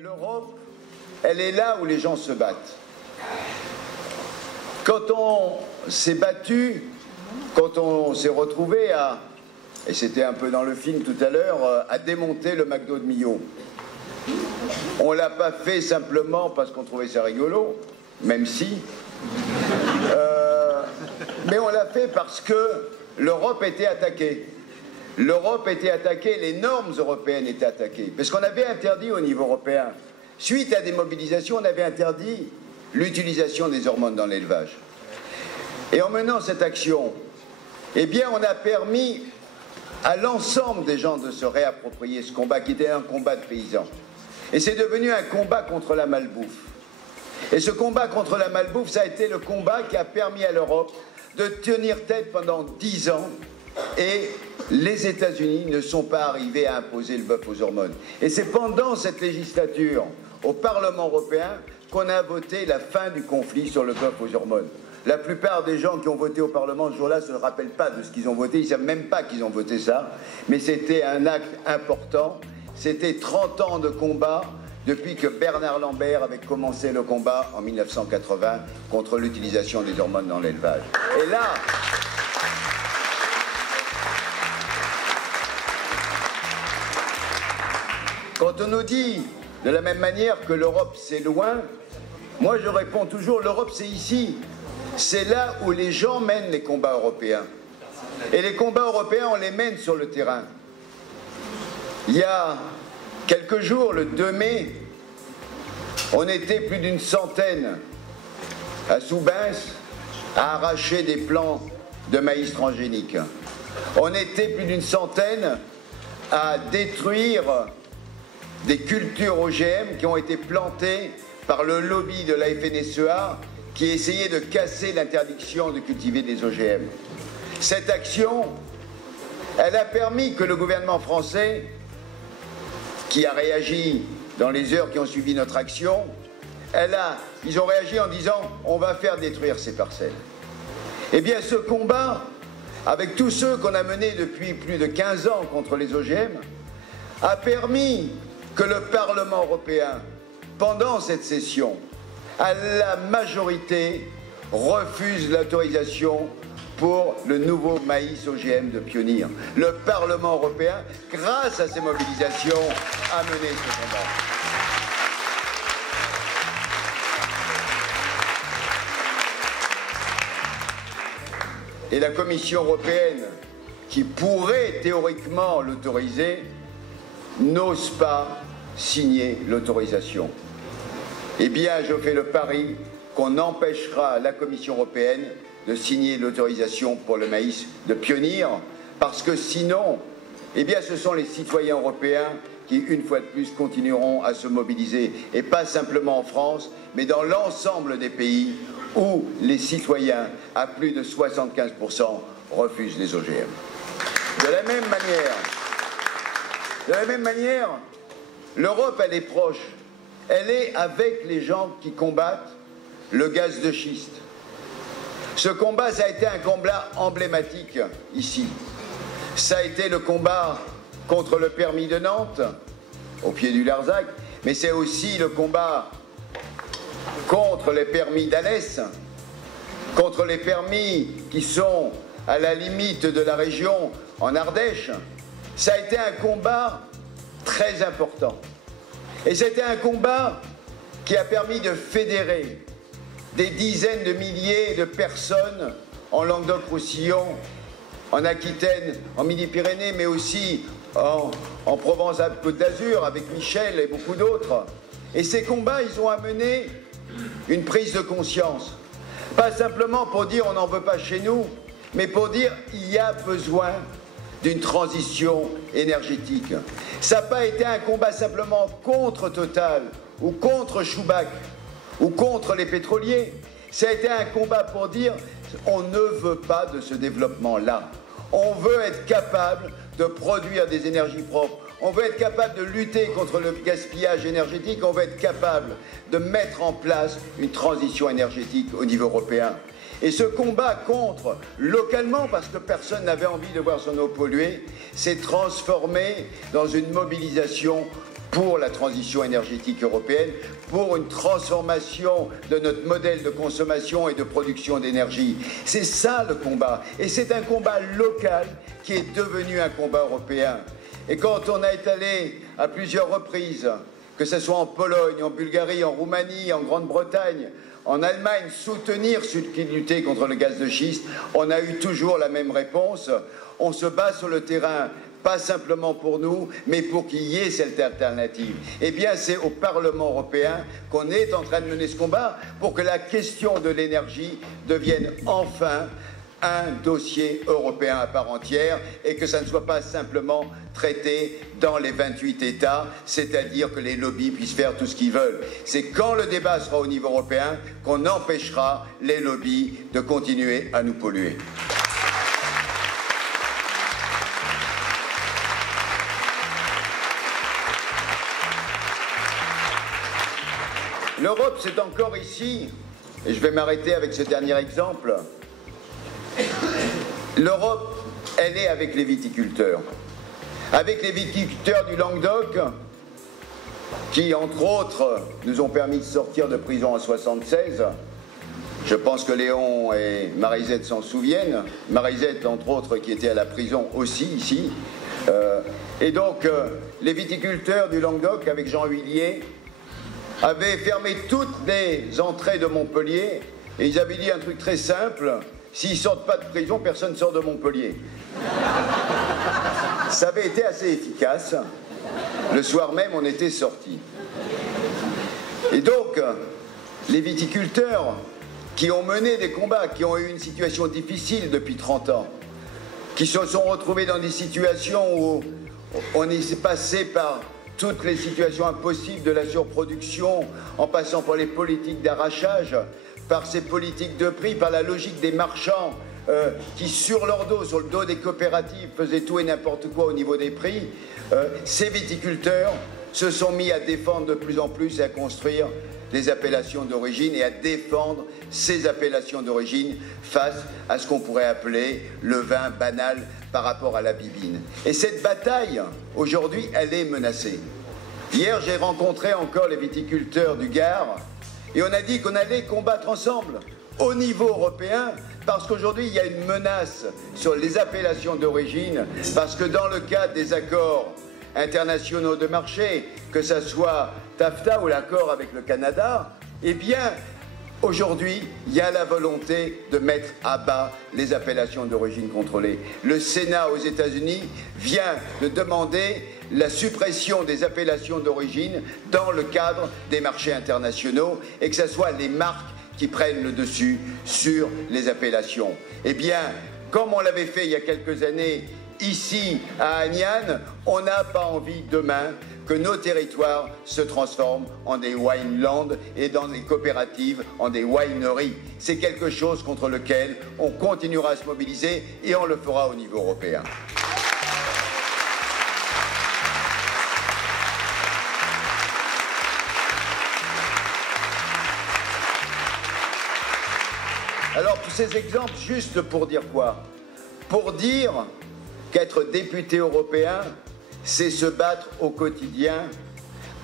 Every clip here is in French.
L'Europe, elle est là où les gens se battent. Quand on s'est battu, quand on s'est retrouvé à, et c'était un peu dans le film tout à l'heure, à démonter le McDo de Millau, on ne l'a pas fait simplement parce qu'on trouvait ça rigolo, même si, mais on l'a fait parce que l'Europe était attaquée. L'Europe était attaquée, les normes européennes étaient attaquées. Parce qu'on avait interdit au niveau européen, suite à des mobilisations, on avait interdit l'utilisation des hormones dans l'élevage. Et en menant cette action, eh bien, on a permis à l'ensemble des gens de se réapproprier ce combat qui était un combat de paysans. Et c'est devenu un combat contre la malbouffe. Et ce combat contre la malbouffe, ça a été le combat qui a permis à l'Europe de tenir tête pendant 10 ans. Et les États-Unis ne sont pas arrivés à imposer le bœuf aux hormones. Et c'est pendant cette législature au Parlement européen qu'on a voté la fin du conflit sur le bœuf aux hormones. La plupart des gens qui ont voté au Parlement ce jour-là ne se rappellent pas de ce qu'ils ont voté, ils ne savent même pas qu'ils ont voté ça, mais c'était un acte important, c'était 30 ans de combat depuis que Bernard Lambert avait commencé le combat en 1980 contre l'utilisation des hormones dans l'élevage. Et là, quand on nous dit de la même manière que l'Europe c'est loin, moi je réponds toujours l'Europe c'est ici. C'est là où les gens mènent les combats européens. Et les combats européens, on les mène sur le terrain. Il y a quelques jours, le 2 mai, on était plus d'une centaine à Soubins à arracher des plants de maïs transgénique. On était plus d'une centaine à détruire des cultures OGM qui ont été plantées par le lobby de la FNSEA qui essayait de casser l'interdiction de cultiver des OGM. Cette action, elle a permis que le gouvernement français, qui a réagi dans les heures qui ont suivi notre action, ils ont réagi en disant « on va faire détruire ces parcelles ». Eh bien ce combat, avec tous ceux qu'on a menés depuis plus de 15 ans contre les OGM, a permis que le Parlement européen, pendant cette session, à la majorité, refuse l'autorisation pour le nouveau maïs OGM de Pionnier. Le Parlement européen, grâce à ces mobilisations, a mené ce combat. Et la Commission européenne, qui pourrait théoriquement l'autoriser, n'ose pas signer l'autorisation. Eh bien, je fais le pari qu'on empêchera la Commission européenne de signer l'autorisation pour le maïs de Pionnier, parce que sinon, eh bien, ce sont les citoyens européens qui, une fois de plus, continueront à se mobiliser, et pas simplement en France, mais dans l'ensemble des pays où les citoyens, à plus de 75%, refusent les OGM. De la même manière, l'Europe, elle est proche. Elle est avec les gens qui combattent le gaz de schiste. Ce combat, ça a été un combat emblématique ici. Ça a été le combat contre le permis de Nantes, au pied du Larzac, mais c'est aussi le combat contre les permis d'Alès, contre les permis qui sont à la limite de la région en Ardèche. Ça a été un combat très important. Et c'était un combat qui a permis de fédérer des dizaines de milliers de personnes en Languedoc-Roussillon, en Aquitaine, en Midi-Pyrénées, mais aussi en Provence-Côte d'Azur, avec Michel et beaucoup d'autres. Et ces combats, ils ont amené une prise de conscience. Pas simplement pour dire on n'en veut pas chez nous, mais pour dire il y a besoin d'une transition énergétique. Ça n'a pas été un combat simplement contre Total ou contre Schubach ou contre les pétroliers. Ça a été un combat pour dire on ne veut pas de ce développement-là. On veut être capable de produire des énergies propres. On veut être capable de lutter contre le gaspillage énergétique. On veut être capable de mettre en place une transition énergétique au niveau européen. Et ce combat contre, localement, parce que personne n'avait envie de voir son eau polluée, s'est transformé dans une mobilisation pour la transition énergétique européenne, pour une transformation de notre modèle de consommation et de production d'énergie. C'est ça le combat. Et c'est un combat local qui est devenu un combat européen. Et quand on a étalé à plusieurs reprises, que ce soit en Pologne, en Bulgarie, en Roumanie, en Grande-Bretagne, en Allemagne, soutenir ceux qui luttaient contre le gaz de schiste, on a eu toujours la même réponse. On se bat sur le terrain, pas simplement pour nous, mais pour qu'il y ait cette alternative. Eh bien, c'est au Parlement européen qu'on est en train de mener ce combat pour que la question de l'énergie devienne enfin un dossier européen à part entière et que ça ne soit pas simplement traité dans les 28 États, c'est-à-dire que les lobbies puissent faire tout ce qu'ils veulent. C'est quand le débat sera au niveau européen qu'on empêchera les lobbies de continuer à nous polluer. L'Europe, c'est encore ici, et je vais m'arrêter avec ce dernier exemple. L'Europe, elle est avec les viticulteurs. Avec les viticulteurs du Languedoc, qui, entre autres, nous ont permis de sortir de prison en 1976. Je pense que Léon et Marisette s'en souviennent. Marisette, entre autres, qui était à la prison aussi, ici. Et donc, les viticulteurs du Languedoc, avec Jean Huillier, avaient fermé toutes les entrées de Montpellier et ils avaient dit un truc très simple: s'ils ne sortent pas de prison, personne ne sort de Montpellier. Ça avait été assez efficace. Le soir même, on était sortis. Et donc, les viticulteurs qui ont mené des combats, qui ont eu une situation difficile depuis 30 ans, qui se sont retrouvés dans des situations où on est passé par toutes les situations impossibles de la surproduction, en passant par les politiques d'arrachage, par ces politiques de prix, par la logique des marchands qui, sur leur dos, sur le dos des coopératives, faisaient tout et n'importe quoi au niveau des prix. Ces viticulteurs se sont mis à défendre de plus en plus et à construire des appellations d'origine et à défendre ces appellations d'origine face à ce qu'on pourrait appeler le vin banal par rapport à la bibine. Et cette bataille, aujourd'hui, elle est menacée. Hier, j'ai rencontré encore les viticulteurs du Gard et on a dit qu'on allait combattre ensemble au niveau européen parce qu'aujourd'hui, il y a une menace sur les appellations d'origine parce que dans le cadre des accords internationaux de marché, que ce soit TAFTA ou l'accord avec le Canada, eh bien, aujourd'hui, il y a la volonté de mettre à bas les appellations d'origine contrôlée. Le Sénat aux États-Unis vient de demander la suppression des appellations d'origine dans le cadre des marchés internationaux et que ce soit les marques qui prennent le dessus sur les appellations. Eh bien, comme on l'avait fait il y a quelques années ici à Agnan, on n'a pas envie demain que nos territoires se transforment en des winelands et dans les coopératives en des wineries. C'est quelque chose contre lequel on continuera à se mobiliser et on le fera au niveau européen. Alors, tous ces exemples, juste pour dire quoi? Pour dire qu'être député européen, c'est se battre au quotidien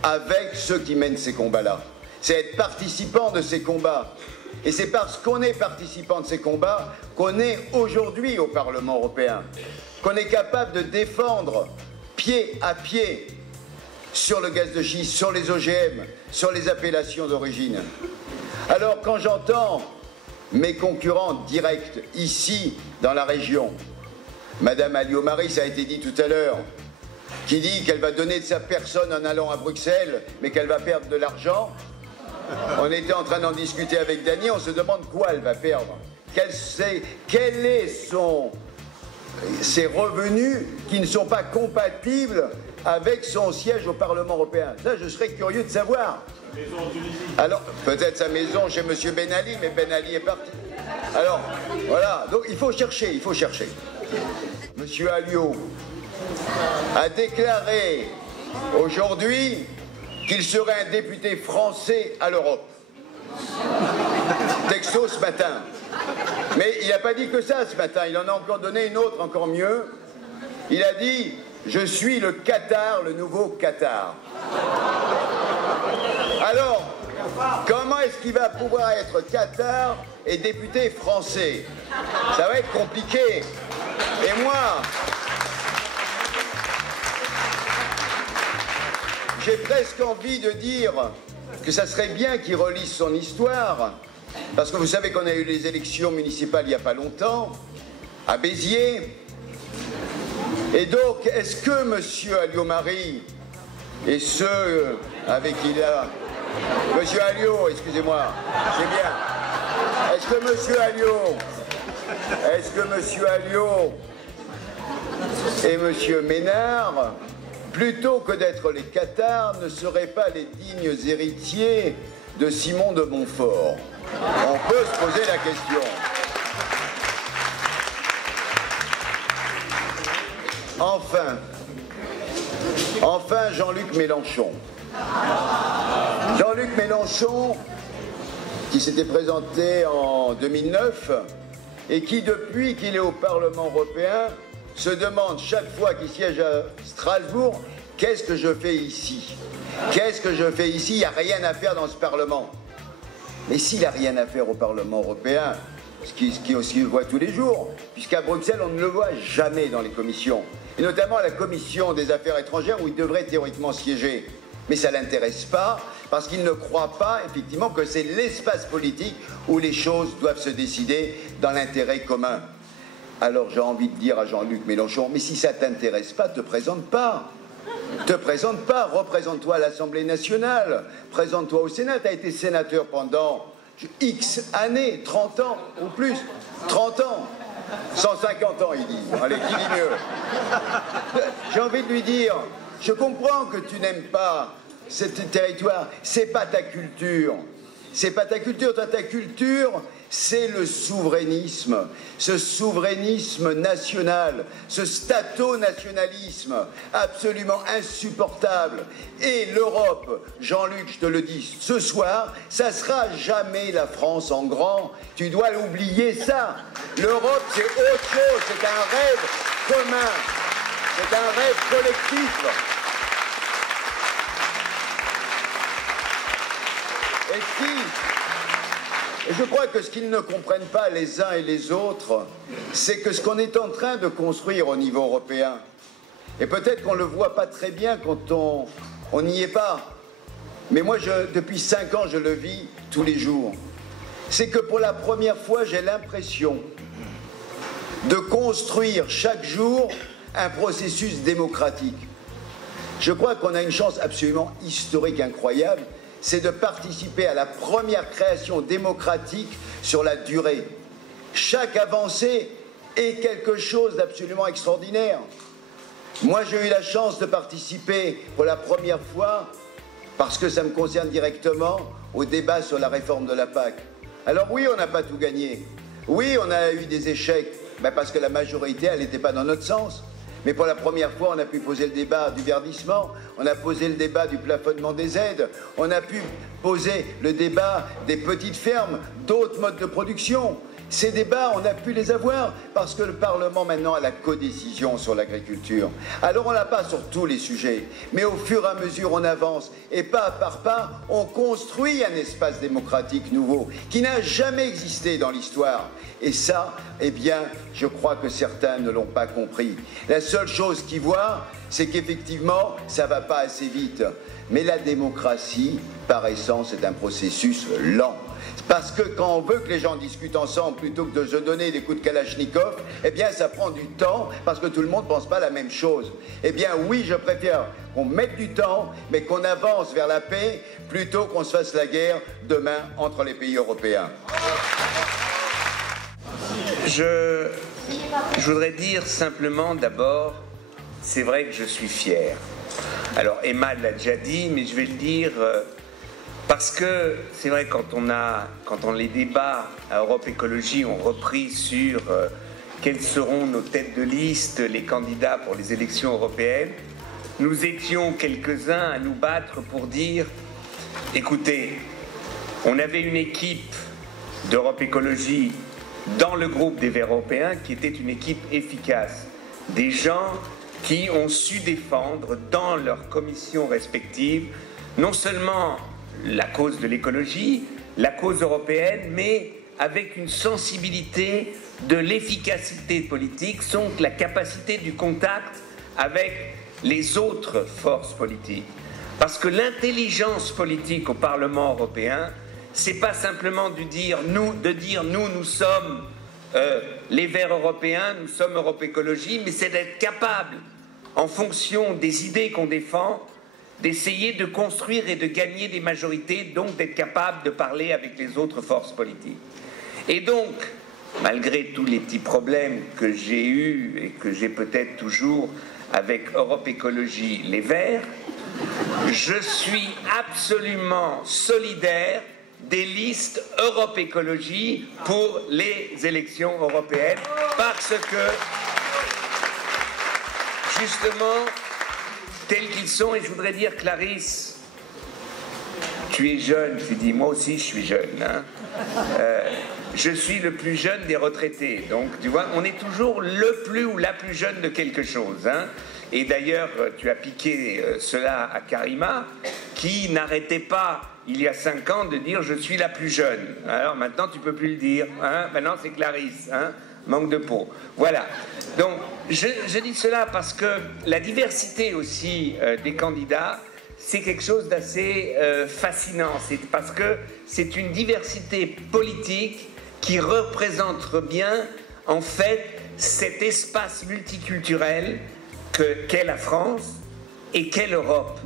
avec ceux qui mènent ces combats-là. C'est être participant de ces combats. Et c'est parce qu'on est participant de ces combats qu'on est aujourd'hui au Parlement européen, qu'on est capable de défendre pied à pied sur le gaz de schiste, sur les OGM, sur les appellations d'origine. Alors quand j'entends mes concurrents directs ici dans la région, Madame Alliot-Marie, ça a été dit tout à l'heure, qui dit qu'elle va donner de sa personne en allant à Bruxelles, mais qu'elle va perdre de l'argent. On était en train d'en discuter avec Dany, on se demande quoi elle va perdre. Quels sont ses revenus qui ne sont pas compatibles avec son siège au Parlement européen. Ça, je serais curieux de savoir. Alors, peut-être sa maison chez M. Ben Ali, mais Ben Ali est parti. Alors, voilà, donc il faut chercher, il faut chercher. M. Alliot a déclaré aujourd'hui qu'il serait un député français à l'Europe. Texto ce matin. Mais il n'a pas dit que ça ce matin, il en a encore donné une autre encore mieux. Il a dit je suis le Qatar, le nouveau Qatar. Alors, comment est-ce qu'il va pouvoir être Qatar et député français? Ça va être compliqué. Et moi, j'ai presque envie de dire que ça serait bien qu'il relise son histoire, parce que vous savez qu'on a eu les élections municipales il n'y a pas longtemps, à Béziers. Et donc, est-ce que M. Alliot-Marie et ceux avec qui il a... M. Alliot, excusez-moi, c'est bien. Est-ce que M. Alliot et M. Ménard, plutôt que d'être les Cathares, ne seraient pas les dignes héritiers de Simon de Montfort? On peut se poser la question. Enfin, Jean-Luc Mélenchon. Jean-Luc Mélenchon, qui s'était présenté en 2009 et qui, depuis qu'il est au Parlement européen, se demande chaque fois qu'il siège à Strasbourg, qu'est-ce que je fais ici? Qu'est-ce que je fais ici? Il n'y a rien à faire dans ce Parlement. Mais s'il n'a rien à faire au Parlement européen, ce qui aussi le voit tous les jours, puisqu'à Bruxelles, on ne le voit jamais dans les commissions, et notamment à la commission des affaires étrangères où il devrait théoriquement siéger. Mais ça ne l'intéresse pas, parce qu'il ne croit pas, effectivement, que c'est l'espace politique où les choses doivent se décider dans l'intérêt commun. Alors j'ai envie de dire à Jean-Luc Mélenchon, mais si ça ne t'intéresse pas, te présente pas. Te présente pas, représente-toi à l'Assemblée nationale, présente-toi au Sénat. Tu as été sénateur pendant X années, 30 ans ou plus, 30 ans. 150 ans, il dit. Allez, qui dit mieux? J'ai envie de lui dire, je comprends que tu n'aimes pas ce territoire, c'est pas ta culture. C'est pas ta culture. Ta culture, c'est le souverainisme. Ce souverainisme national, ce stato-nationalisme absolument insupportable. Et l'Europe, Jean-Luc, je te le dis ce soir, ça sera jamais la France en grand. Tu dois l'oublier, ça. L'Europe, c'est autre chose. C'est un rêve commun. C'est un rêve collectif. Et je crois que ce qu'ils ne comprennent pas les uns et les autres, c'est que ce qu'on est en train de construire au niveau européen, et peut-être qu'on ne le voit pas très bien quand on n'y est pas, mais moi, depuis 5 ans, je le vis tous les jours, c'est que pour la première fois, j'ai l'impression de construire chaque jour un processus démocratique. Je crois qu'on a une chance absolument historique, incroyable, c'est de participer à la première création démocratique sur la durée. Chaque avancée est quelque chose d'absolument extraordinaire. Moi, j'ai eu la chance de participer pour la première fois, parce que ça me concerne directement, au débat sur la réforme de la PAC. Alors oui, on n'a pas tout gagné. Oui, on a eu des échecs, parce que la majorité, elle n'était pas dans notre sens. Mais pour la première fois, on a pu poser le débat du verdissement, on a posé le débat du plafonnement des aides, on a pu poser le débat des petites fermes, d'autres modes de production. Ces débats, on a pu les avoir parce que le Parlement maintenant a la codécision sur l'agriculture. Alors on l'a pas sur tous les sujets, mais au fur et à mesure on avance et pas par pas, on construit un espace démocratique nouveau qui n'a jamais existé dans l'histoire. Et ça, eh bien, je crois que certains ne l'ont pas compris. La seule chose qu'ils voient, c'est qu'effectivement, ça va pas assez vite. Mais la démocratie, par essence, est un processus lent. Parce que quand on veut que les gens discutent ensemble plutôt que de se donner des coups de Kalachnikov, eh bien ça prend du temps parce que tout le monde ne pense pas la même chose. Eh bien oui, je préfère qu'on mette du temps, mais qu'on avance vers la paix plutôt qu'on se fasse la guerre demain entre les pays européens. Je voudrais dire simplement d'abord, c'est vrai que je suis fier. Alors Emma l'a déjà dit, mais je vais le dire... Parce que c'est vrai, quand les débats à Europe Écologie ont repris sur quels seront nos têtes de liste, les candidats pour les élections européennes, nous étions quelques-uns à nous battre pour dire, écoutez, on avait une équipe d'Europe Écologie dans le groupe des Verts européens qui était une équipe efficace. Des gens qui ont su défendre dans leurs commissions respectives non seulement la cause de l'écologie, la cause européenne, mais avec une sensibilité de l'efficacité politique, donc la capacité du contact avec les autres forces politiques. Parce que l'intelligence politique au Parlement européen, c'est pas simplement de dire nous sommes les Verts européens, nous sommes Europe Écologie, mais c'est d'être capable, en fonction des idées qu'on défend, d'essayer de construire et de gagner des majorités, donc d'être capable de parler avec les autres forces politiques. Et donc, malgré tous les petits problèmes que j'ai eus et que j'ai peut-être toujours avec Europe Écologie, les Verts, je suis absolument solidaire des listes Europe Écologie pour les élections européennes, parce que, justement, tels qu'ils sont, et je voudrais dire, Clarisse, tu es jeune, tu dis, moi aussi je suis jeune, hein. Je suis le plus jeune des retraités, donc tu vois, on est toujours le plus ou la plus jeune de quelque chose, hein. Et d'ailleurs, tu as piqué cela à Karima, qui n'arrêtait pas, il y a 5 ans, de dire « je suis la plus jeune ». Alors maintenant, tu ne peux plus le dire, hein. Maintenant, c'est Clarisse, hein. Manque de peau. Voilà. Donc, je dis cela parce que la diversité aussi des candidats, c'est quelque chose d'assez fascinant. C'est parce que c'est une diversité politique qui représente bien, en fait, cet espace multiculturel qu'est la France et qu'est l'Europe.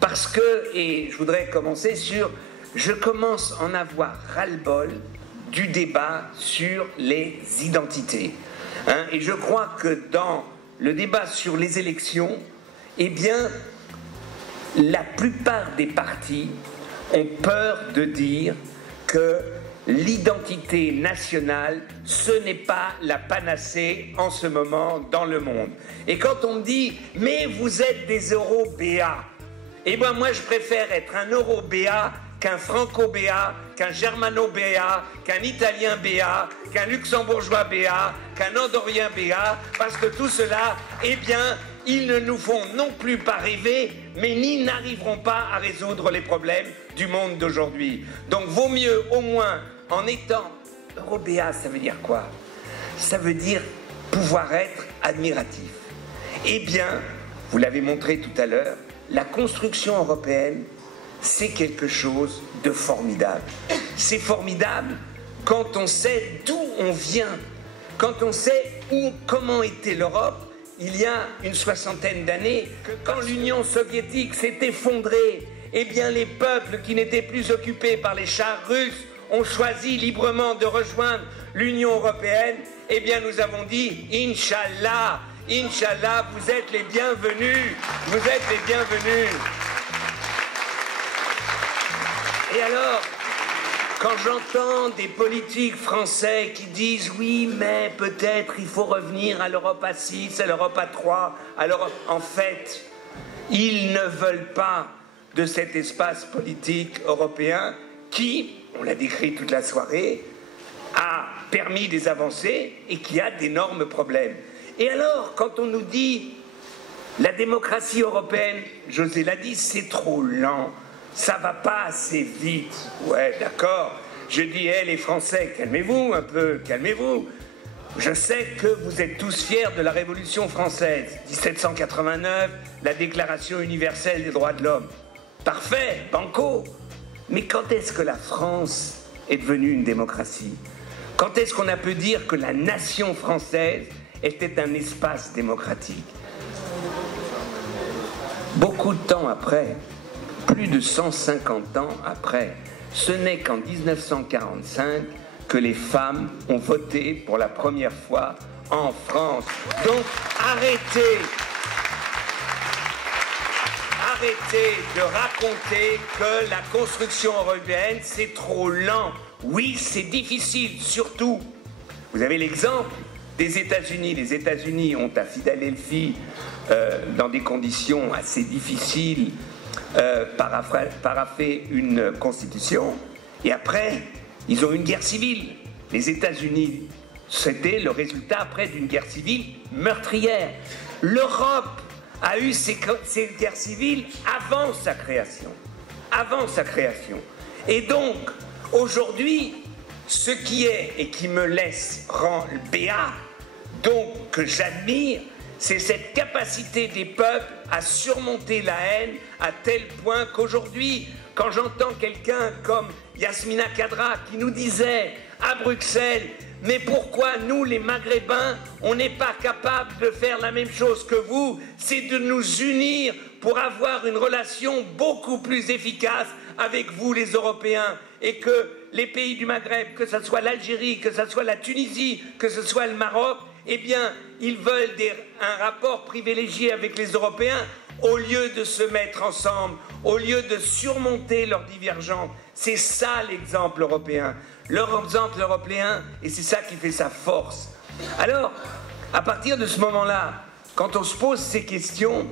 Parce que, et je voudrais commencer sur, je commence à en avoir ras-le-bol du débat sur les identités. Hein, et je crois que dans le débat sur les élections, eh bien, la plupart des partis ont peur de dire que l'identité nationale, ce n'est pas la panacée en ce moment dans le monde. Et quand on me dit « mais vous êtes des Européens », eh bien moi je préfère être un Européen qu'un Franco-Béat, qu'un Germano-Béat, qu'un Italien-Béat, qu'un Luxembourgeois Béat, qu'un Andorrien Béat, parce que tout cela, eh bien, ils ne nous font non plus pas rêver, mais ni n'arriveront pas à résoudre les problèmes du monde d'aujourd'hui. Donc vaut mieux au moins, en étant Eurobéat, ça veut dire quoi? Ça veut dire pouvoir être admiratif. Eh bien, vous l'avez montré tout à l'heure, la construction européenne, c'est quelque chose de formidable. C'est formidable quand on sait d'où on vient, quand on sait comment était l'Europe il y a une 60aine d'années, que quand l'Union soviétique s'est effondrée, eh bien les peuples qui n'étaient plus occupés par les chars russes ont choisi librement de rejoindre l'Union européenne. Eh bien nous avons dit Inch'Allah, Inch'Allah, vous êtes les bienvenus, vous êtes les bienvenus. Et alors, quand j'entends des politiques français qui disent « oui, mais peut-être il faut revenir à l'Europe à 6, à l'Europe à 3, à l'Europe... » En fait, ils ne veulent pas de cet espace politique européen qui, on l'a décrit toute la soirée, a permis des avancées et qui a d'énormes problèmes. Et alors, quand on nous dit « la démocratie européenne, José l'a dit, c'est trop lent », ça va pas assez vite. Ouais, d'accord. Je dis, les Français, calmez-vous un peu, calmez-vous. Je sais que vous êtes tous fiers de la Révolution française. 1789, la Déclaration universelle des droits de l'homme. Parfait, banco. Mais quand est-ce que la France est devenue une démocratie? Quand est-ce qu'on a pu dire que la nation française était un espace démocratique? Beaucoup de temps après, plus de 150 ans après, ce n'est qu'en 1945 que les femmes ont voté pour la première fois en France. Donc arrêtez de raconter que la construction européenne c'est trop lent. Oui, c'est difficile, surtout. Vous avez l'exemple des États-Unis. Les États-Unis ont à Philadelphie, dans des conditions assez difficiles, paraphé une constitution, et après, ils ont eu une guerre civile. Les États-Unis, c'était le résultat après d'une guerre civile meurtrière. L'Europe, a eu ces guerres civiles avant sa création. Avant sa création. Et donc, aujourd'hui, ce qui est et qui me laisse béat, donc que j'admire, c'est cette capacité des peuples à surmonter la haine à tel point qu'aujourd'hui, quand j'entends quelqu'un comme Yasmina Khadra qui nous disait à Bruxelles, mais pourquoi nous les Maghrébins, on n'est pas capable de faire la même chose que vous, c'est de nous unir pour avoir une relation beaucoup plus efficace avec vous les Européens, et que les pays du Maghreb, que ce soit l'Algérie, que ce soit la Tunisie, que ce soit le Maroc, eh bien, ils veulent un rapport privilégié avec les Européens au lieu de se mettre ensemble, au lieu de surmonter leurs divergences. C'est ça l'exemple européen. Leur exemple européen, et c'est ça qui fait sa force. Alors, à partir de ce moment-là, quand on se pose ces questions,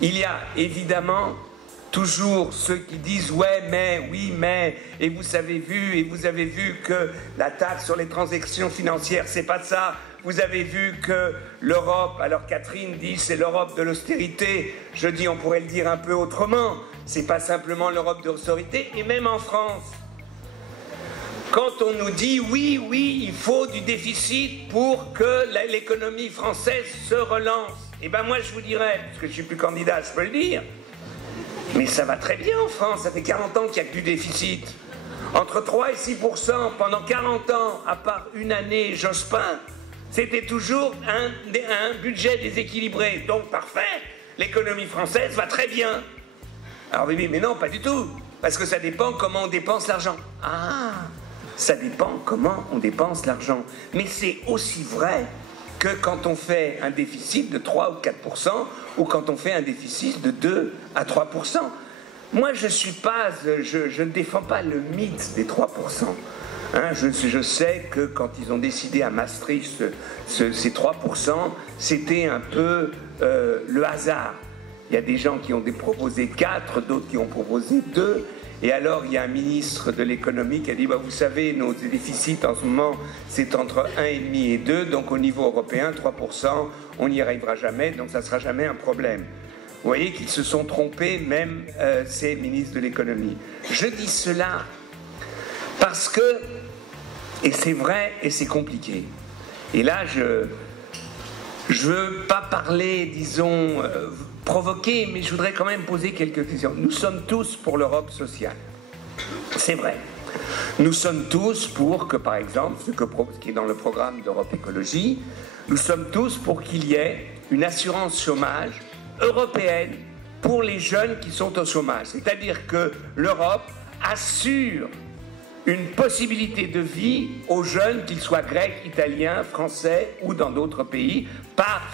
il y a évidemment toujours ceux qui disent « ouais, mais, oui, mais, et vous avez vu que la taxe sur les transactions financières, c'est pas ça. Vous avez vu que l'Europe, alors Catherine dit c'est l'Europe de l'austérité, je dis on pourrait le dire un peu autrement, c'est pas simplement l'Europe de l'austérité, et même en France. Quand on nous dit oui, il faut du déficit pour que l'économie française se relance, et ben moi je vous dirais, parce que je suis plus candidat, je peux le dire, mais ça va très bien en France, ça fait 40 ans qu'il n'y a que du déficit. Entre 3 et 6% pendant 40 ans, à part une année Jospin, c'était toujours un budget déséquilibré. Donc parfait, l'économie française va très bien. Alors oui, mais non, pas du tout. Parce que ça dépend comment on dépense l'argent. Ah, ça dépend comment on dépense l'argent. Mais c'est aussi vrai que quand on fait un déficit de 3 ou 4%, ou quand on fait un déficit de 2 à 3%. Moi, je ne défends pas le mythe des 3%. Hein, je sais que quand ils ont décidé à Maastricht ces 3%, c'était un peu le hasard. Il y a des gens qui ont proposé 4, d'autres qui ont proposé 2. Et alors, il y a un ministre de l'économie qui a dit bah, « Vous savez, nos déficits en ce moment, c'est entre 1,5 et 2, donc au niveau européen, 3%, on n'y arrivera jamais, donc ça ne sera jamais un problème. » Vous voyez qu'ils se sont trompés, même ces ministres de l'économie. Je dis cela parce que, et c'est vrai et c'est compliqué, et là je veux pas parler, disons, provoquer, mais je voudrais quand même poser quelques questions. Nous sommes tous pour l'Europe sociale, c'est vrai. Nous sommes tous pour que, par exemple, ce qui est dans le programme d'Europe Écologie, nous sommes tous pour qu'il y ait une assurance chômage européenne pour les jeunes qui sont au chômage. C'est-à-dire que l'Europe assure une possibilité de vie aux jeunes, qu'ils soient grecs, italiens, français ou dans d'autres pays,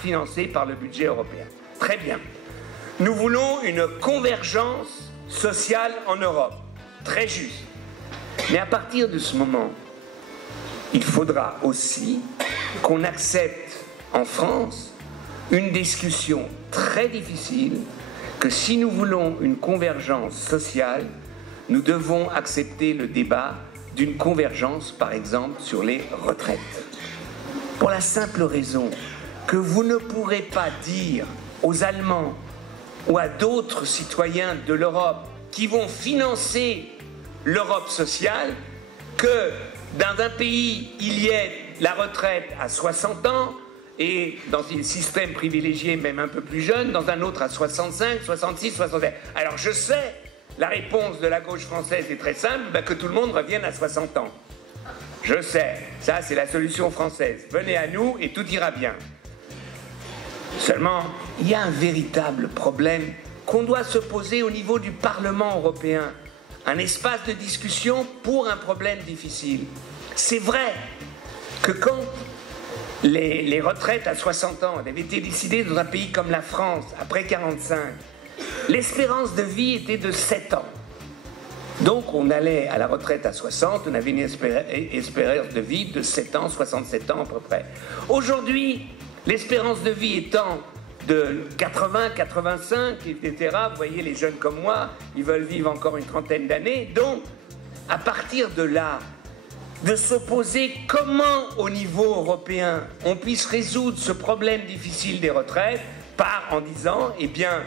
financés par le budget européen. Très bien. Nous voulons une convergence sociale en Europe. Très juste. Mais à partir de ce moment, il faudra aussi qu'on accepte en France une discussion très difficile, que si nous voulons une convergence sociale, nous devons accepter le débat d'une convergence, par exemple, sur les retraites. Pour la simple raison que vous ne pourrez pas dire aux Allemands ou à d'autres citoyens de l'Europe qui vont financer l'Europe sociale que dans un pays, il y ait la retraite à 60 ans, et dans un système privilégié, même un peu plus jeune, dans un autre à 65, 66, 67. Alors je sais, la réponse de la gauche française est très simple, que tout le monde revienne à 60 ans. Je sais, ça c'est la solution française. Venez à nous et tout ira bien. Seulement, il y a un véritable problème qu'on doit se poser au niveau du Parlement européen. Un espace de discussion pour un problème difficile. C'est vrai que quand les retraites à 60 ans avaient été décidées dans un pays comme la France, après 45, l'espérance de vie était de 7 ans. Donc on allait à la retraite à 60, on avait une espérance de vie de 7 ans, 67 ans à peu près. Aujourd'hui, l'espérance de vie étant de 80, 85, etc., vous voyez, les jeunes comme moi, ils veulent vivre encore une trentaine d'années. Donc, à partir de là, de se poser comment, au niveau européen, on puisse résoudre ce problème difficile des retraites, part en disant, eh bien,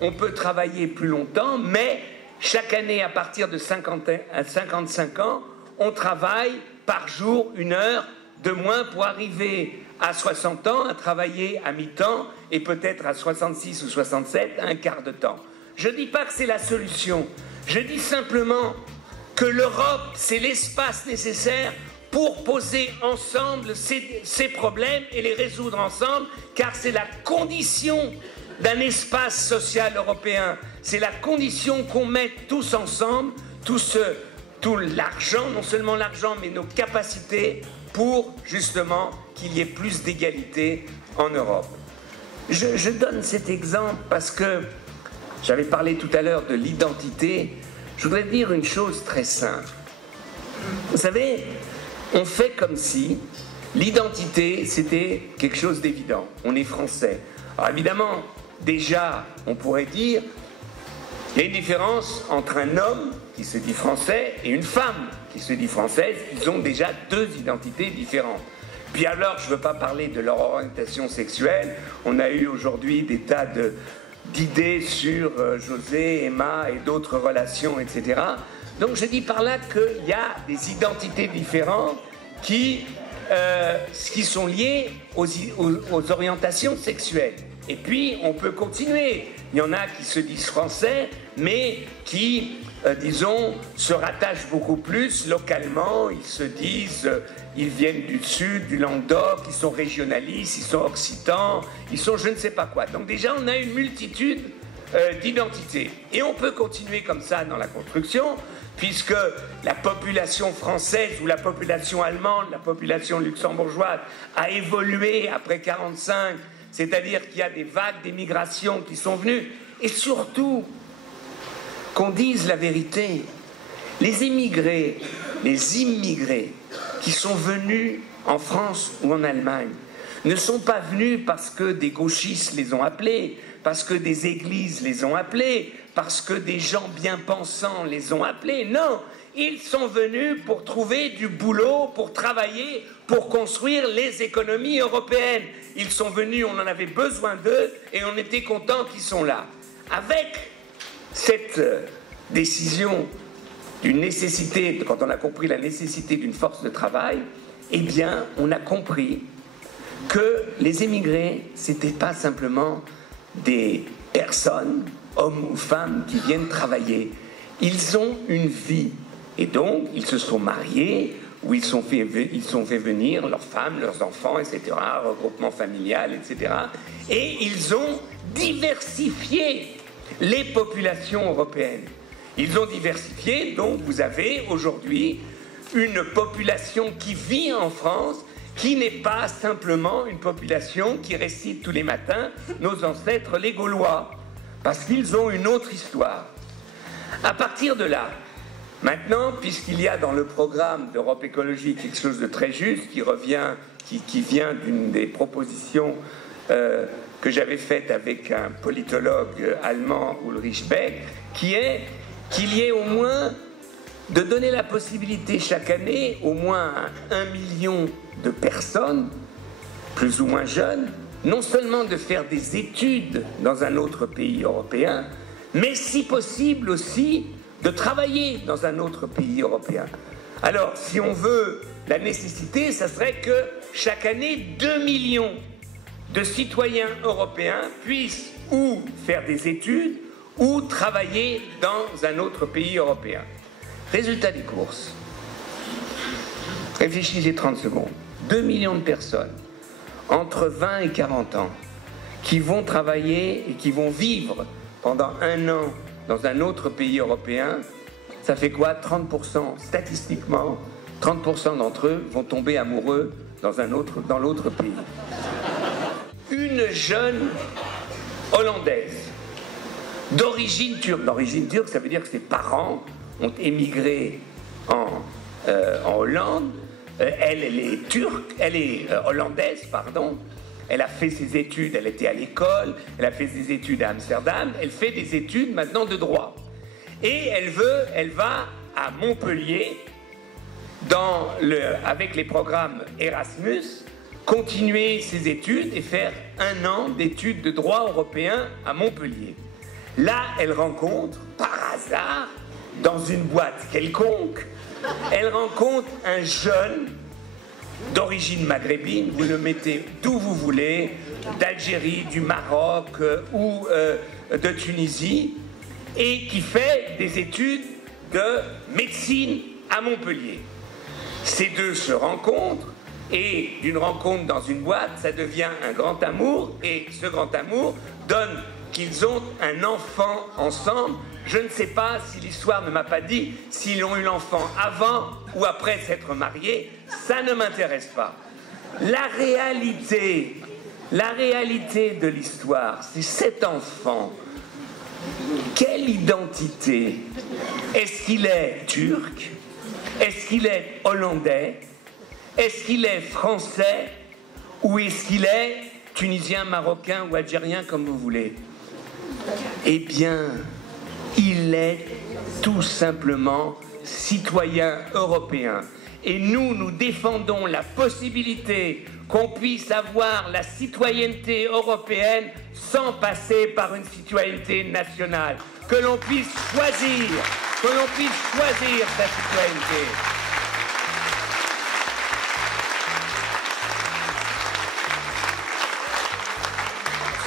on peut travailler plus longtemps, mais chaque année, à partir de 55 ans, on travaille par jour 1 heure de moins pour arriver à 60 ans à travailler à mi-temps et peut-être à 66 ou 67 à 1/4 de temps. Je ne dis pas que c'est la solution, je dis simplement que l'Europe, c'est l'espace nécessaire pour poser ensemble ces problèmes et les résoudre ensemble, car c'est la condition d'un espace social européen. C'est la condition qu'on mette tous ensemble, tout l'argent, non seulement l'argent, mais nos capacités pour justement qu'il y ait plus d'égalité en Europe. Je donne cet exemple parce que j'avais parlé tout à l'heure de l'identité. Je voudrais dire une chose très simple. Vous savez, on fait comme si l'identité, c'était quelque chose d'évident. On est français. Alors évidemment, déjà, on pourrait dire, il y a une différence entre un homme qui se dit français et une femme qui se dit française. Ils ont déjà 2 identités différentes. Puis alors, je ne veux pas parler de leur orientation sexuelle. On a eu aujourd'hui des tas d'idées sur José, Emma et d'autres relations, etc. Donc je dis par là qu'il y a des identités différentes qui sont liées aux orientations sexuelles. Et puis on peut continuer. Il y en a qui se disent français, mais qui, disons, se rattachent beaucoup plus localement. Ils se disent, ils viennent du sud, du Languedoc, ils sont régionalistes, ils sont occitans, ils sont je ne sais pas quoi. Donc déjà, on a une multitude d'identités. Et on peut continuer comme ça dans la construction, puisque la population française ou la population allemande, la population luxembourgeoise a évolué après 1945, c'est-à-dire qu'il y a des vagues d'émigration qui sont venues. Et surtout, qu'on dise la vérité, les immigrés qui sont venus en France ou en Allemagne ne sont pas venus parce que des gauchistes les ont appelés, parce que des églises les ont appelés, parce que des gens bien pensants les ont appelés. Non, ils sont venus pour trouver du boulot, pour travailler, pour construire les économies européennes. Ils sont venus, on en avait besoin d'eux et on était content qu'ils sont là. Avec cette décision d'une nécessité, quand on a compris la nécessité d'une force de travail, eh bien, on a compris que les émigrés, c'était pas simplement des personnes, hommes ou femmes, qui viennent travailler. Ils ont une vie. Et donc, ils se sont mariés, ou ils sont fait venir leurs femmes, leurs enfants, etc., regroupement familial, etc. Et ils ont diversifié les populations européennes. Ils ont diversifié, donc vous avez aujourd'hui une population qui vit en France, qui n'est pas simplement une population qui récite tous les matins nos ancêtres les Gaulois, parce qu'ils ont une autre histoire. À partir de là, maintenant, puisqu'il y a dans le programme d'Europe Écologie quelque chose de très juste, qui vient d'une des propositions que j'avais faites avec un politologue allemand, Ulrich Beck, qui est qu'il y ait au moins, de donner la possibilité chaque année, au moins à 1 million de personnes, plus ou moins jeunes, non seulement de faire des études dans un autre pays européen, mais si possible aussi de travailler dans un autre pays européen. Alors, si on veut la nécessité, ça serait que chaque année, 2 millions de citoyens européens puissent ou faire des études ou travailler dans un autre pays européen. Résultat des courses. Réfléchissez 30 secondes. 2 millions de personnes entre 20 et 40 ans qui vont travailler et qui vont vivre pendant 1 an dans un autre pays européen, ça fait quoi? 30%, statistiquement, 30% d'entre eux vont tomber amoureux dans l'autre pays. Une jeune Hollandaise d'origine turque. D'origine turque, ça veut dire que ses parents ont émigré en Hollande. Elle est turque, elle est hollandaise, pardon. Elle a fait ses études, elle était à l'école, elle a fait ses études à Amsterdam, elle fait des études maintenant de droit. Et elle va à Montpellier avec les programmes Erasmus continuer ses études et faire 1 an d'études de droit européen à Montpellier. Là, elle rencontre, par hasard, dans une boîte quelconque, elle rencontre un jeune d'origine maghrébine, vous le mettez d'où vous voulez, d'Algérie, du Maroc ou de Tunisie, et qui fait des études de médecine à Montpellier. Ces deux se rencontrent, et d'une rencontre dans une boîte, ça devient un grand amour, et ce grand amour donne qu'ils ont un enfant ensemble. Je ne sais pas si l'histoire ne m'a pas dit s'ils ont eu l'enfant avant ou après s'être mariés, ça ne m'intéresse pas. La réalité de l'histoire, c'est cet enfant. Quelle identité? Est-ce qu'il est turc? Est-ce qu'il est hollandais? Est-ce qu'il est français? Ou est-ce qu'il est tunisien, marocain ou algérien, comme vous voulez? Eh bien, il est tout simplement citoyen européen. Et nous défendons la possibilité qu'on puisse avoir la citoyenneté européenne sans passer par une citoyenneté nationale. Que l'on puisse choisir sa citoyenneté.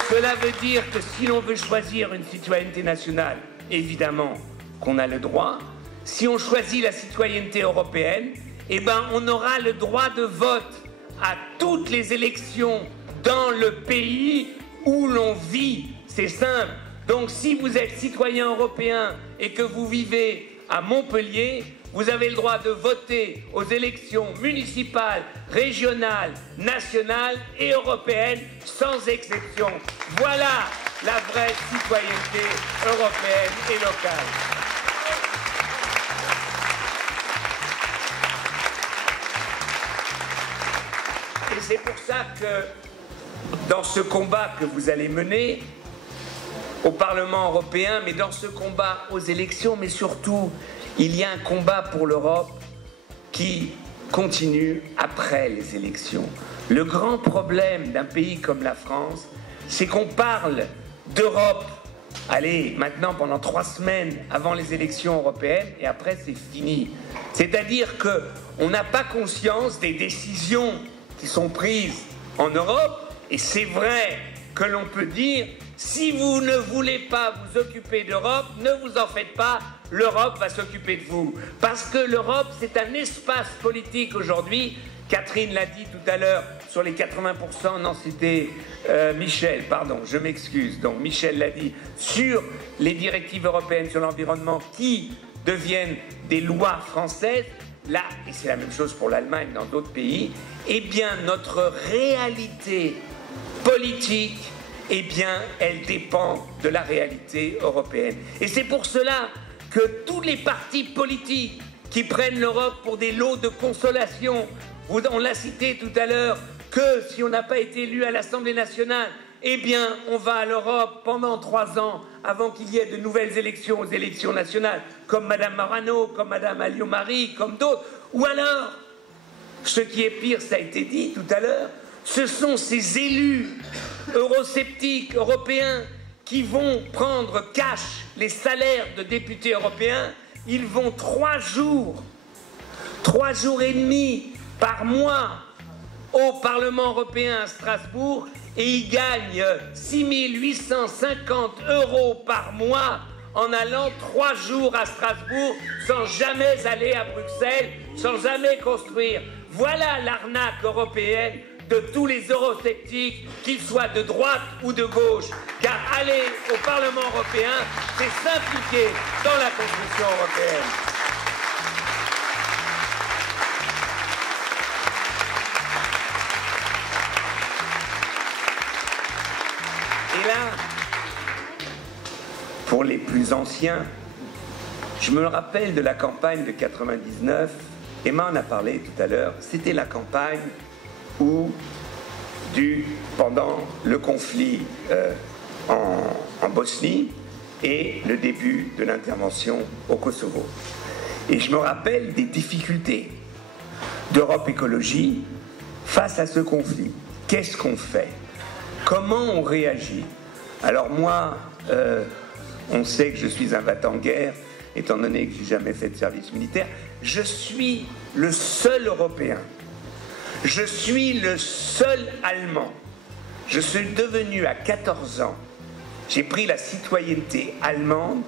Cela veut dire que si l'on veut choisir une citoyenneté nationale, évidemment qu'on a le droit. Si on choisit la citoyenneté européenne, eh ben on aura le droit de vote à toutes les élections dans le pays où l'on vit. C'est simple. Donc si vous êtes citoyen européen et que vous vivez à Montpellier, vous avez le droit de voter aux élections municipales, régionales, nationales et européennes sans exception. Voilà la vraie citoyenneté européenne et locale. Et c'est pour ça que dans ce combat que vous allez mener au Parlement européen, mais dans ce combat aux élections, mais surtout, il y a un combat pour l'Europe qui continue après les élections. Le grand problème d'un pays comme la France, c'est qu'on parle d'Europe, allez, maintenant pendant 3 semaines avant les élections européennes, et après c'est fini. C'est-à-dire qu'on n'a pas conscience des décisions qui sont prises en Europe, et c'est vrai que l'on peut dire, si vous ne voulez pas vous occuper d'Europe, ne vous en faites pas, l'Europe va s'occuper de vous. Parce que l'Europe, c'est un espace politique aujourd'hui. Catherine l'a dit tout à l'heure, sur les 80%, non c'était Michel, pardon, je m'excuse, donc Michel l'a dit, sur les directives européennes sur l'environnement qui deviennent des lois françaises, là, et c'est la même chose pour l'Allemagne dans d'autres pays, eh bien notre réalité politique, eh bien, elle dépend de la réalité européenne. Et c'est pour cela que tous les partis politiques qui prennent l'Europe pour des lots de consolation, on l'a cité tout à l'heure, que si on n'a pas été élu à l'Assemblée nationale, eh bien, on va à l'Europe pendant 3 ans avant qu'il y ait de nouvelles élections aux élections nationales, comme Madame Marano, comme Madame Alliot-Marie, comme d'autres. Ou alors, ce qui est pire, ça a été dit tout à l'heure, ce sont ces élus eurosceptiques européens qui vont prendre cash les salaires de députés européens. Ils vont 3 jours et demi par mois au Parlement européen à Strasbourg et ils gagnent 6 850 € par mois en allant 3 jours à Strasbourg sans jamais aller à Bruxelles, sans jamais construire. Voilà l'arnaque européenne de tous les eurosceptiques, qu'ils soient de droite ou de gauche. Car aller au Parlement européen, c'est s'impliquer dans la construction européenne. Et là, pour les plus anciens, je me rappelle de la campagne de 99, Emma en a parlé tout à l'heure, c'était la campagne où, pendant le conflit en Bosnie et le début de l'intervention au Kosovo. Et je me rappelle des difficultés d'Europe Écologie face à ce conflit, qu'est-ce qu'on fait? Comment on réagit? Alors moi, on sait que je suis un va-t-en-guerre, étant donné que je n'ai jamais fait de service militaire. Je suis le seul Européen. Je suis le seul Allemand. Je suis devenu à 14 ans. J'ai pris la citoyenneté allemande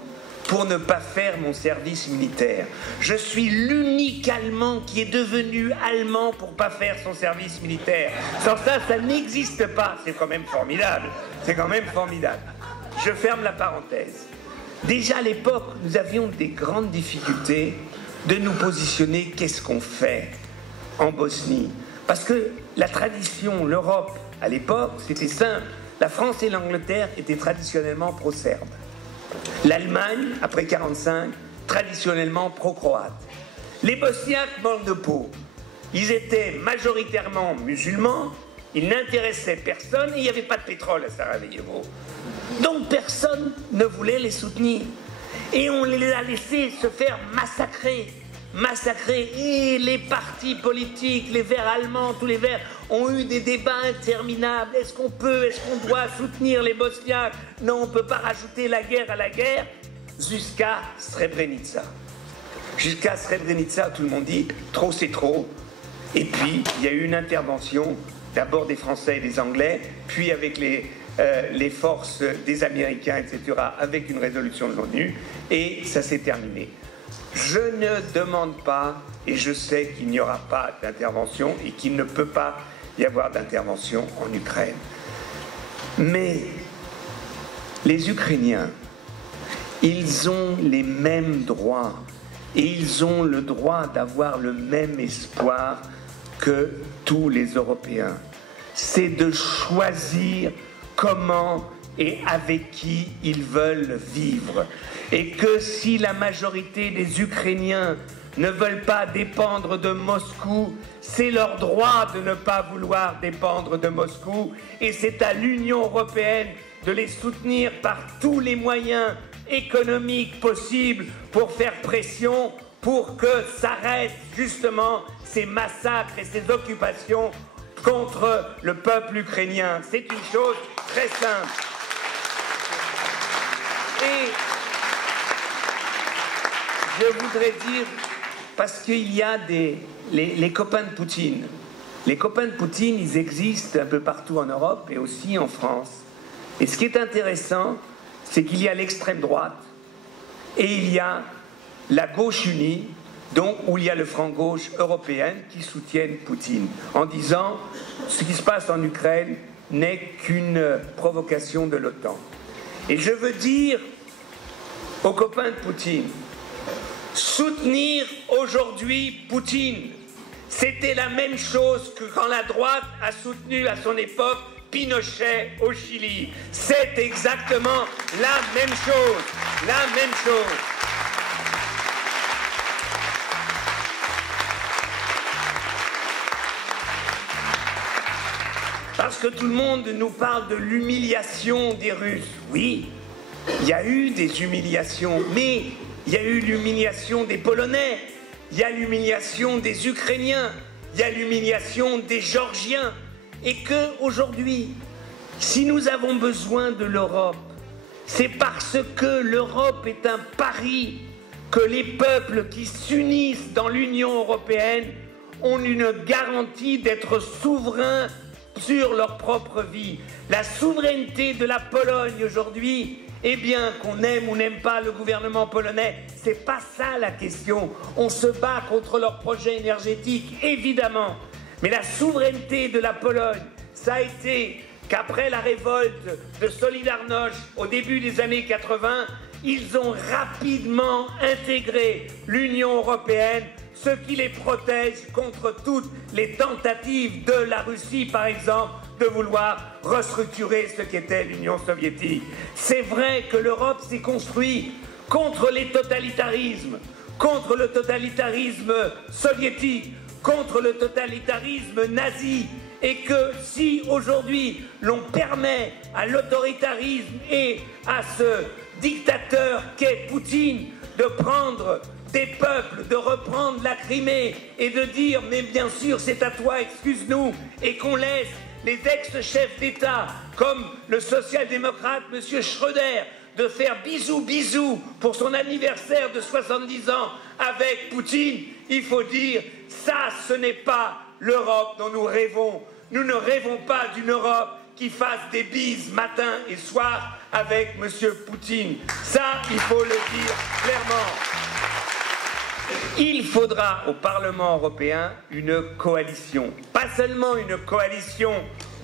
pour ne pas faire mon service militaire. Je suis l'unique Allemand qui est devenu allemand pour ne pas faire son service militaire. Sans ça, ça n'existe pas. C'est quand même formidable. C'est quand même formidable. Je ferme la parenthèse. Déjà à l'époque, nous avions des grandes difficultés de nous positionner. Qu'est-ce qu'on fait en Bosnie? Parce que la tradition, l'Europe, à l'époque, c'était simple. La France et l'Angleterre étaient traditionnellement pro-serbes. L'Allemagne, après 1945, traditionnellement pro-croate. Les Bosniaques manquent de peau. Ils étaient majoritairement musulmans, ils n'intéressaient personne et il n'y avait pas de pétrole à Sarajevo. Donc personne ne voulait les soutenir. Et on les a laissés se faire massacrer. Et les partis politiques, les Verts allemands, tous les Verts, ont eu des débats interminables. Est-ce qu'on doit soutenir les Bosniaques? Non, on ne peut pas rajouter la guerre à la guerre. Jusqu'à Srebrenica. Jusqu'à Srebrenica, tout le monde dit trop c'est trop. Et puis, il y a eu une intervention, d'abord des Français et des Anglais, puis avec les forces des Américains, etc., avec une résolution de l'ONU, et ça s'est terminé. Je ne demande pas, et je sais qu'il n'y aura pas d'intervention, et qu'il ne peut pas y avoir d'intervention en Ukraine. Mais les Ukrainiens, ils ont les mêmes droits, et ils ont le droit d'avoir le même espoir que tous les Européens. C'est de choisir comment et avec qui ils veulent vivre. Et que si la majorité des Ukrainiens ne veulent pas dépendre de Moscou, c'est leur droit de ne pas vouloir dépendre de Moscou. Et c'est à l'Union européenne de les soutenir par tous les moyens économiques possibles pour faire pression pour que s'arrêtent justement ces massacres et ces occupations contre le peuple ukrainien. C'est une chose très simple. Et je voudrais dire, parce qu'il y a les copains de Poutine. Les copains de Poutine, ils existent un peu partout en Europe et aussi en France. Et ce qui est intéressant, c'est qu'il y a l'extrême droite et il y a la gauche unie, où il y a le franc gauche européen qui soutiennent Poutine, en disant ce qui se passe en Ukraine n'est qu'une provocation de l'OTAN. Et je veux dire aux copains de Poutine, soutenir aujourd'hui Poutine, c'était la même chose que quand la droite a soutenu à son époque Pinochet au Chili. C'est exactement la même chose. La même chose. Parce que tout le monde nous parle de l'humiliation des Russes. Oui, il y a eu des humiliations, mais il y a eu l'humiliation des Polonais, il y a l'humiliation des Ukrainiens, il y a l'humiliation des Géorgiens. Et qu'aujourd'hui, si nous avons besoin de l'Europe, c'est parce que l'Europe est un pari, que les peuples qui s'unissent dans l'Union européenne ont une garantie d'être souverains sur leur propre vie. La souveraineté de la Pologne aujourd'hui, eh bien, qu'on aime ou n'aime pas le gouvernement polonais, c'est pas ça la question. On se bat contre leur projet énergétique, évidemment. Mais la souveraineté de la Pologne, ça a été qu'après la révolte de Solidarność au début des années 80, ils ont rapidement intégré l'Union européenne, ce qui les protège contre toutes les tentatives de la Russie, par exemple, de vouloir restructurer ce qu'était l'Union soviétique. C'est vrai que l'Europe s'est construite contre les totalitarismes, contre le totalitarisme soviétique, contre le totalitarisme nazi, et que si aujourd'hui l'on permet à l'autoritarisme et à ce dictateur qu'est Poutine de prendre des peuples de reprendre la Crimée et de dire « mais bien sûr c'est à toi, excuse-nous » et qu'on laisse les ex-chefs d'État comme le social-démocrate M. Schröder de faire bisous bisous pour son anniversaire de 70 ans avec Poutine, il faut dire ça ce n'est pas l'Europe dont nous rêvons. Nous ne rêvons pas d'une Europe qui fasse des bises matin et soir avec M. Poutine. Ça, il faut le dire clairement. Il faudra au Parlement européen une coalition. Pas seulement une coalition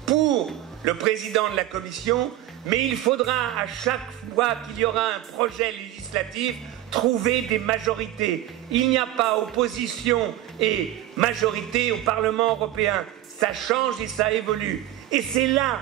pour le président de la Commission, mais il faudra à chaque fois qu'il y aura un projet législatif trouver des majorités. Il n'y a pas opposition et majorité au Parlement européen. Ça change et ça évolue. Et c'est là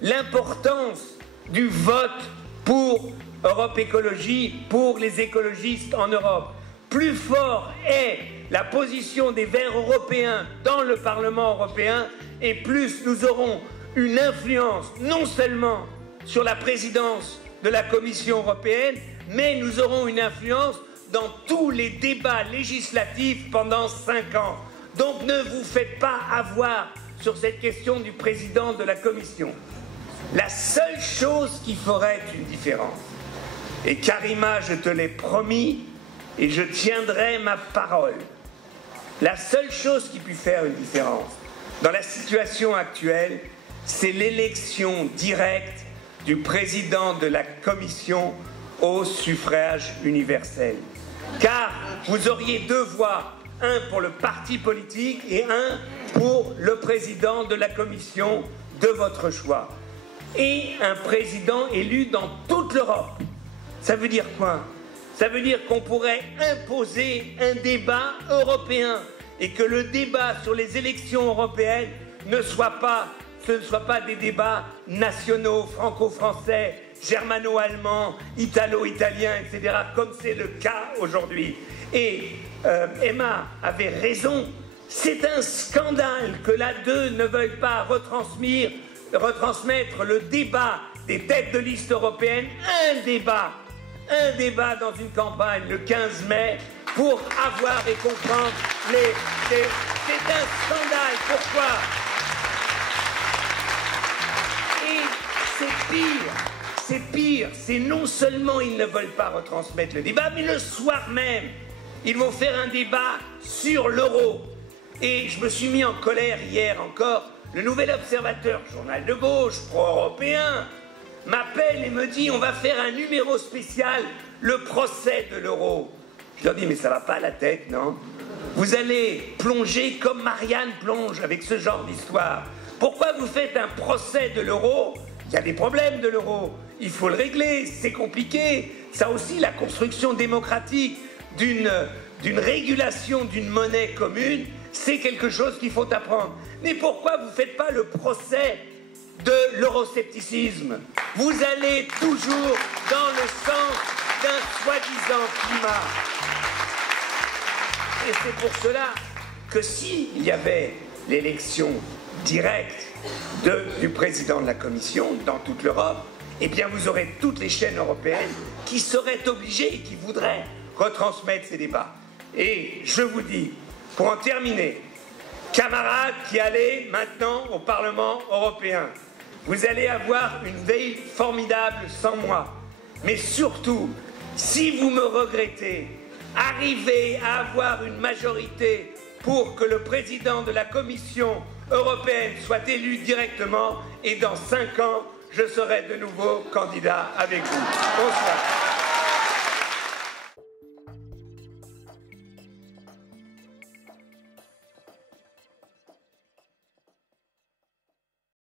l'importance du vote pour Europe Écologie, pour les écologistes en Europe. Plus fort est la position des Verts européens dans le Parlement européen et plus nous aurons une influence non seulement sur la présidence de la Commission européenne, mais nous aurons une influence dans tous les débats législatifs pendant 5 ans. Donc ne vous faites pas avoir sur cette question du président de la Commission. La seule chose qui ferait une différence, et Karima, je te l'ai promis, et je tiendrai ma parole, la seule chose qui puisse faire une différence dans la situation actuelle, c'est l'élection directe du président de la Commission au suffrage universel. Car vous auriez 2 voix, un pour le parti politique et un pour le président de la Commission de votre choix. Et un président élu dans toute l'Europe. Ça veut dire quoi? Ça veut dire qu'on pourrait imposer un débat européen et que le débat sur les élections européennes ce ne soit pas des débats nationaux, franco-français, germano-allemands, italo-italiens, etc., comme c'est le cas aujourd'hui. Et Emma avait raison, c'est un scandale que la 2 ne veuille pas retransmettre le débat des têtes de liste européennes, un débat dans une campagne le 15 mai pour avoir et comprendre c'est un scandale. Pourquoi? C'est pire, c'est non seulement ils ne veulent pas retransmettre le débat, mais le soir même, ils vont faire un débat sur l'euro. Et je me suis mis en colère hier encore. Le Nouvel Observateur, journal de gauche, pro-européen, m'appelle et me dit on va faire un numéro spécial, le procès de l'euro. Je leur dis mais ça va pas à la tête, non? Vous allez plonger comme Marianne plonge avec ce genre d'histoire. Pourquoi vous faites un procès de l'euro? Il y a des problèmes de l'euro, il faut le régler, c'est compliqué. Ça aussi, la construction démocratique d'une régulation d'une monnaie commune, c'est quelque chose qu'il faut apprendre. Mais pourquoi vous ne faites pas le procès de l'euroscepticisme? Vous allez toujours dans le sens d'un soi-disant climat. Et c'est pour cela que s'il y avait l'élection directe du président de la Commission dans toute l'Europe, eh bien vous aurez toutes les chaînes européennes qui seraient obligées et qui voudraient retransmettre ces débats. Et je vous dis, pour en terminer, camarades qui allez maintenant au Parlement européen, vous allez avoir une veille formidable sans moi. Mais surtout, si vous me regrettez, arrivez à avoir une majorité pour que le président de la Commission européenne soit élu directement et dans 5 ans, je serai de nouveau candidat avec vous. Bonsoir.